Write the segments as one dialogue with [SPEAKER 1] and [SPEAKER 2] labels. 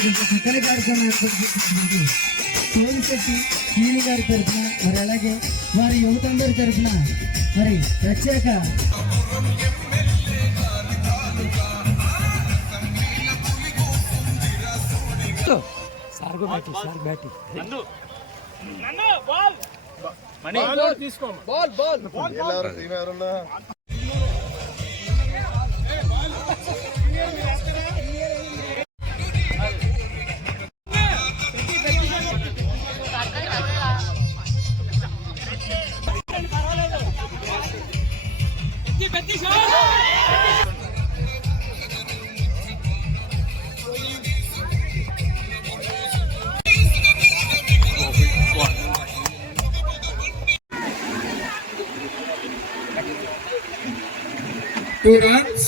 [SPEAKER 1] ఇంత చక్కని కార్యక్రమం ఏర్పాటు చేసినటువంటి సోమిశెట్టి శ్రీని గారి తరఫున మరి అలాగే వారి యువతందరి తరఫున మరి ప్రత్యేక
[SPEAKER 2] two runs.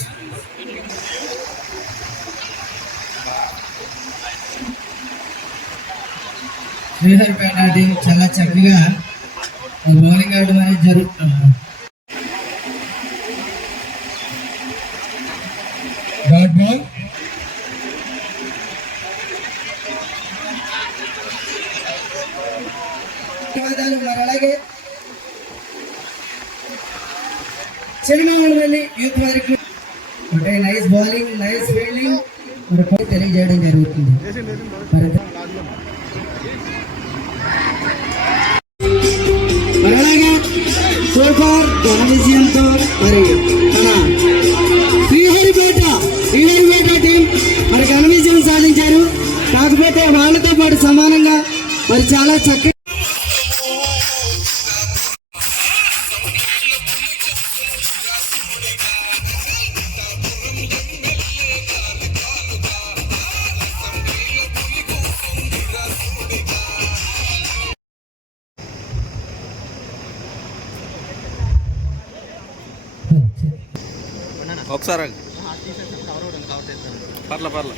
[SPEAKER 1] శ్రీహరిపేట టీం చాలా చక్కగా బౌలింగ్ ఆడడం అనేది జరుగుతుంది
[SPEAKER 2] Dot ball.
[SPEAKER 1] ధన్యవాదాలు యూత్ వారికి అంటే నైస్ బౌలింగ్ నైస్ ఫీల్డింగ్ మరి తెలియజేయడం జరుగుతుంది. అలాగే సూపర్ మరి మన శ్రీహరిపేట శ్రీహరిపేట టీం మరి ఘన విజయం సాధించారు. కాకపోతే వాళ్ళతో పాటు సమానంగా మరి చాలా చక్కగా
[SPEAKER 3] ఒకసారి పర్ల పర్ల.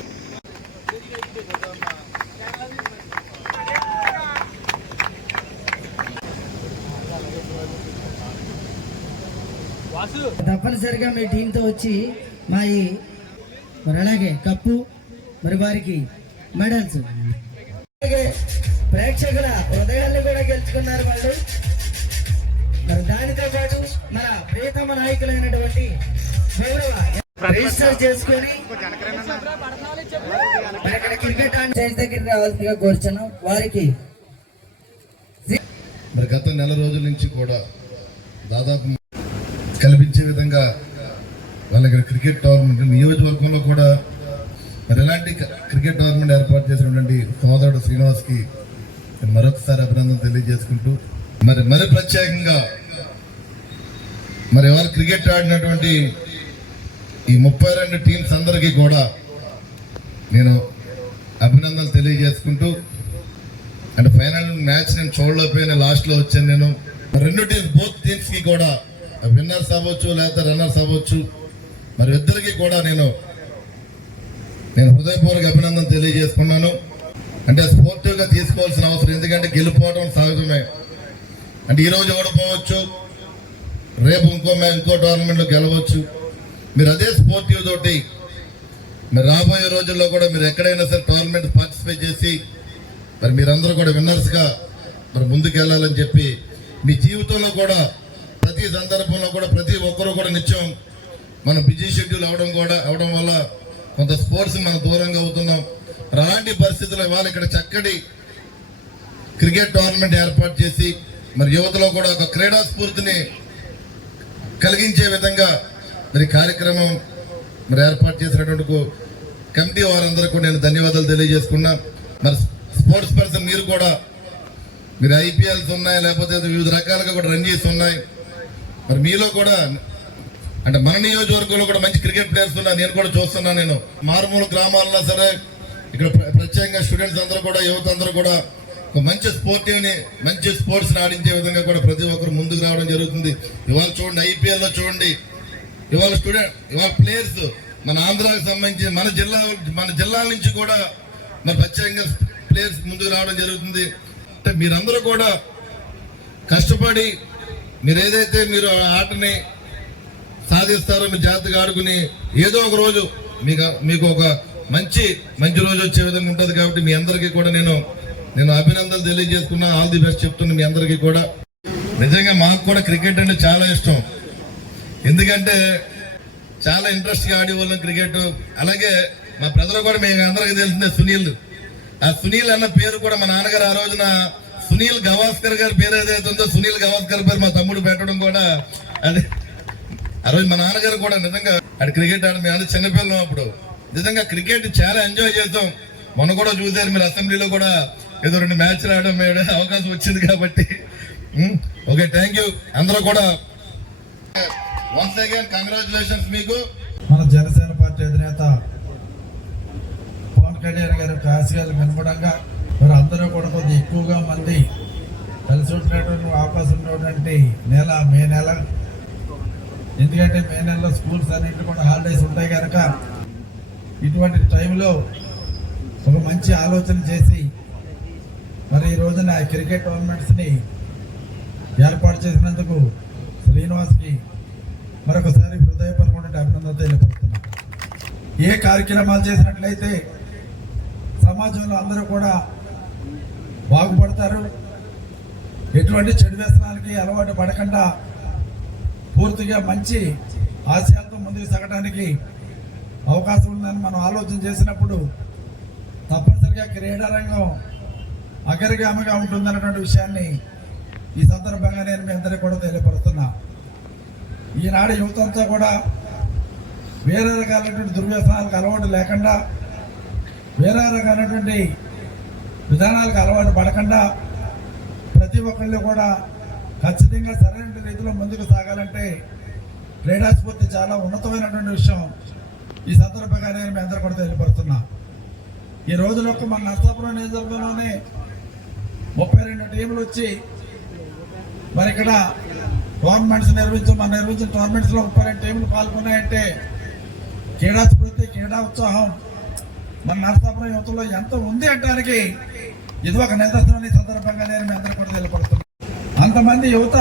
[SPEAKER 1] తప్పనిసరిగా మీ టీంతో వచ్చి మా ఈ మరి అలాగే కప్పు మరి వారికి మెడల్స్. అలాగే ప్రేక్షకుల హృదయాన్ని కూడా గెలుచుకున్నారు వాళ్ళు. మరి దానితో పాటు మన ప్రియతమ నాయకులైనటువంటి రిజిస్టర్ చేసుకొని మరి అక్కడ క్రికెట్ ఆన్ స్టేజ్ దగ్గర రావాల్సిందిగా కోరుచున్నాం. వారికి
[SPEAKER 4] మరి గత నెల రోజుల నుంచి కూడా దాదాపు కల్పించే విధంగా వాళ్ళకి క్రికెట్ టోర్నమెంట్ నియోజకవర్గంలో కూడా మరి ఎలాంటి క- క్రికెట్ టోర్నమెంట్ ఏర్పాటు చేసినటువంటి సోదరుడు శ్రీనివాస్కి మరి మరొకసారి అభినందన తెలియజేసుకుంటూ మరి మరి ప్రత్యేకంగా మరి ఎవరు క్రికెట్ ఆడినటువంటి ఈ ముప్పై రెండు టీమ్స్ అందరికీ కూడా నేను అభినందనలు తెలియజేసుకుంటూ అంటే ఫైనల్ మ్యాచ్ నేను చూడలేకపోయినా లాస్ట్లో వచ్చాను నేను. రెండు టీమ్స్ బోత్ టీమ్స్కి కూడా విన్నర్స్ అవ్వచ్చు లేకపోతే రన్నర్స్ అవ్వచ్చు. మరి ఇద్దరికి కూడా నేను నేను హృదయపూర్వక అభినందన తెలియజేసుకున్నాను. అంటే స్పోర్టివ్గా తీసుకోవాల్సిన అవసరం ఎందుకంటే గెలుపోవడం సహజమే. అంటే ఈరోజు ఓడిపోవచ్చు రేపు ఇంకో ఇంకో టోర్నమెంట్లో గెలవచ్చు. మీరు అదే స్పోర్టివ్ తోటి మరి రాబోయే రోజుల్లో కూడా మీరు ఎక్కడైనా సరే టోర్నమెంట్ పార్టిసిపేట్ చేసి మరి మీరందరూ కూడా విన్నర్స్గా మరి ముందుకు వెళ్ళాలని చెప్పి మీ జీవితంలో కూడా ప్రతి సందర్భంలో కూడా ప్రతి ఒక్కరూ కూడా నిత్యం మనం బిజీ షెడ్యూల్ అవడం కూడా అవడం వల్ల కొంత స్పోర్ట్స్ మనం దూరంగా అవుతున్నాం. మరి అలాంటి పరిస్థితుల్లో ఇవాళ ఇక్కడ చక్కటి క్రికెట్ టోర్నమెంట్ ఏర్పాటు చేసి మరి యువతలో కూడా ఒక క్రీడా స్ఫూర్తిని కలిగించే విధంగా మరి కార్యక్రమం మరి ఏర్పాటు చేసినటువంటి కమిటీ వారందరికీ నేను ధన్యవాదాలు తెలియజేసుకున్నా. మరి స్పోర్ట్స్ పర్సన్ మీరు కూడా మీరు ఐపీఎల్స్ ఉన్నాయి లేకపోతే వివిధ రకాలుగా కూడా రంజీస్ ఉన్నాయి. మరి మీలో కూడా అంటే మన నియోజకవర్గంలో కూడా మంచి క్రికెట్ ప్లేయర్స్ ఉన్నారు. నేను కూడా చూస్తున్నాను నేను. మారుమూల గ్రామాల్లో సరే ఇక్కడ ప్రత్యేకంగా స్టూడెంట్స్ అందరూ కూడా యువత అందరూ కూడా ఒక మంచి స్పోర్టివ్ని మంచి స్పోర్ట్స్ని ఆడించే విధంగా కూడా ప్రతి ఒక్కరు ముందుకు రావడం జరుగుతుంది. ఇవాళ చూడండి ఐపీఎల్లో చూడండి. ఇవాళ స్టూడెంట్ ఇవాళ ప్లేయర్స్ మన ఆంధ్రాకి సంబంధించి మన జిల్లా మన జిల్లాల నుంచి కూడా మన ప్రత్యేకంగా ప్లేయర్స్ ముందుకు రావడం జరుగుతుంది. అంటే మీరందరూ కూడా కష్టపడి మీరు ఏదైతే మీరు ఆ ఆటని సాధిస్తారో మీ జాగ్రత్తగా ఆడుకుని ఏదో ఒక రోజు మీకు మీకు ఒక మంచి మంచి రోజు వచ్చే విధంగా ఉంటుంది కాబట్టి మీ అందరికీ కూడా నేను నేను అభినందనలు తెలియజేసుకున్నా. ఆల్ ది బెస్ట్ చెప్తున్నా మీ అందరికీ కూడా. నిజంగా మాకు కూడా క్రికెట్ అంటే చాలా ఇష్టం. ఎందుకంటే చాలా ఇంట్రెస్ట్గా ఆడేవాళ్ళం క్రికెట్ అలాగే మా ప్రజలు కూడా మేము అందరికీ తెలిసిందే సునీల్. ఆ సునీల్ అన్న పేరు కూడా మా నాన్నగారు ఆ రోజున సునీల్ గవాస్కర్ గారి పేరు ఏదైతే ఉందో సునీల్ గవాస్కర్ పేరు మా తమ్ముడు పెట్టడం కూడా అదే. ఆ రోజు మా నాన్నగారు కూడా నిజంగా ఆడు క్రికెట్ ఆడ మేము అందరూ చిన్నపిల్లం అప్పుడు. నిజంగా క్రికెట్ చాలా ఎంజాయ్ చేస్తాం మొన్న కూడా చూశారు మీరు అసెంబ్లీలో కూడా ఏదో రెండు మ్యాచ్లు ఆడడం మేడ అవకాశం వచ్చింది కాబట్టి. ఓకే థ్యాంక్ యూ అందరూ కూడా వన్స్ అగైన్ కంగ్రాచులేషన్స్ మీకు
[SPEAKER 3] మన జనసేన పార్టీ అధినేత పవన్ కళ్యాణ్ గారి ఆశయాలకు అనుగుణంగా మరి అందరూ కూడా కొద్ది ఎక్కువగా మంది కలిసి ఉండేటువంటి అవకాశం ఉన్నటువంటి నెల మే నెల. ఎందుకంటే మే నెలలో స్కూల్స్ అన్నింటి కూడా హాలిడేస్ ఉంటాయి కనుక ఇటువంటి టైంలో ఒక మంచి ఆలోచన చేసి మరి ఈ రోజున క్రికెట్ టోర్నమెంట్స్ని ఏర్పాటు చేసినందుకు శ్రీనివాస్కి మరొకసారి హృదయపరమైన అభినందన తెలియపడుతున్నాను ఏ కార్యక్రమాలు చేసినట్లయితే సమాజంలో అందరూ కూడా బాగుపడతారు. ఎటువంటి చెడు వ్యసనాలకి అలవాటు పడకుండా పూర్తిగా మంచి ఆశయాలతో ముందుకు సాగడానికి అవకాశం ఉందని మనం ఆలోచన చేసినప్పుడు తప్పనిసరిగా క్రీడారంగం అగ్రగామిగా ఉంటుందన్నటువంటి విషయాన్ని ఈ సందర్భంగా నేను మీ అందరికీ కూడా తెలియపరుస్తున్నా. ఈనాడు యువత అంతా కూడా వేరే రకాలైనటువంటి దుర్వ్యసనాలకు అలవాటు లేకుండా వేరే రకాలైనటువంటి విధానాలకు అలవాటు పడకుండా ప్రతి ఒక్కళ్ళు కూడా ఖచ్చితంగా సరైన రీతిలో ముందుకు సాగాలంటే క్రీడా స్ఫూర్తి చాలా ఉన్నతమైనటువంటి విషయం. ఈ సందర్భంగా నేను మీ అందరూ కూడా తెలియపడుతున్నా ఈ రోజులకు మన నర్సాపురం నియోజకవర్గంలోనే ముప్పై రెండు టీంలు వచ్చి మరి ఇక్కడ టోర్నమెంట్స్ నిర్వహించు మనం నిర్వహించిన టోర్నమెంట్స్లో ముప్పై రెండు టీంలు పాల్గొన్నాయంటే క్రీడా స్ఫూర్తి క్రీడా ఉత్సాహం. మన నరసాపురం యువతలో ఎంత ఉంది అంటానికి ఇది ఒక నిదర్శనం సందర్భంగా నేను మీ అందరూ కూడా తెలియపడుతున్నాను అంతమంది యువత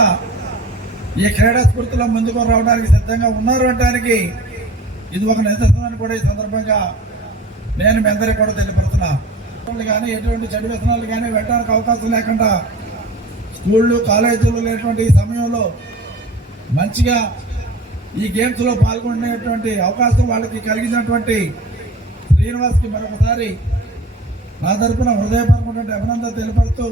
[SPEAKER 3] ఈ క్రీడా స్ఫూర్తిలో ముందుకు రావడానికి సిద్ధంగా ఉన్నారు అంటానికి ఇది ఒక నిదర్శనం కూడా ఈ సందర్భంగా నేను మీ అందరికీ కూడా తెలియపడుతున్నా కానీ ఎటువంటి చెడు వ్యసనాలు కానీ వెళ్ళడానికి అవకాశం లేకుండా స్కూళ్ళు కాలేజీలు లేనటువంటి ఈ సమయంలో మంచిగా ఈ గేమ్స్లో పాల్గొనేటువంటి అవకాశం వాళ్ళకి కలిగినటువంటి శ్రీనివాస్కి మరొకసారి నా తరపున హృదయపరమైనటువంటి అభినందన తెలియపరుస్తూ